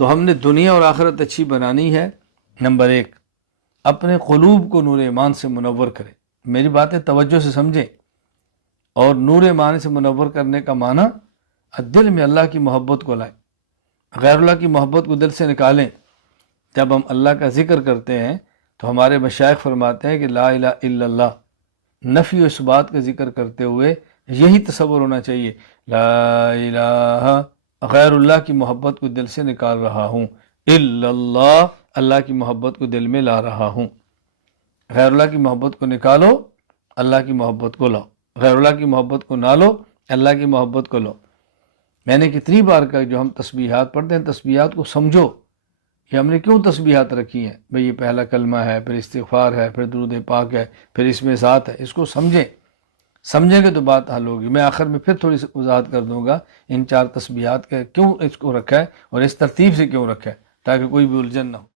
تو ہم نے دنیا اور آخرت اچھی بنانی ہے، نمبر ایک اپنے قلوب کو نور ایمان سے منور کرے۔ میری باتیں توجہ سے سمجھیں۔ اور نور ایمان سے منور کرنے کا معنی دل میں اللہ کی محبت کو لائیں، غیر اللہ کی محبت کو دل سے نکالیں۔ جب ہم اللہ کا ذکر کرتے ہیں تو ہمارے مشائخ فرماتے ہیں کہ لا الہ الا اللہ، نفی و اثبات کا ذکر کرتے ہوئے یہی تصور ہونا چاہیے، لا الہ، غیر اللہ کی محبت کو دل سے نکال رہا ہوں، الا اللہ، اللہ کی محبت کو دل میں لا رہا ہوں۔ غیر اللہ کی محبت کو نکالو، اللہ کی محبت کو لاؤ، غیر اللہ کی محبت کو نہ لو، اللہ کی محبت کو لو۔ میں نے کتنی بار کہا، جو ہم تسبیحات پڑھتے ہیں تسبیحات کو سمجھو، یہ ہم نے کیوں تسبیحات رکھی ہیں بھئی؟ یہ پہلا کلمہ ہے، پھر استغفار ہے، پھر درود پاک ہے، پھر اس میں ذات ہے۔ اس کو سمجھیں گے تو بات حل ہوگی۔ میں آخر میں پھر تھوڑی سی وضاحت کر دوں گا ان 4 تسبیحات کا کیوں اس کو رکھا ہے اور اس ترتیب سے کیوں رکھا ہے، تاکہ کوئی بھی الجھن نہ ہو۔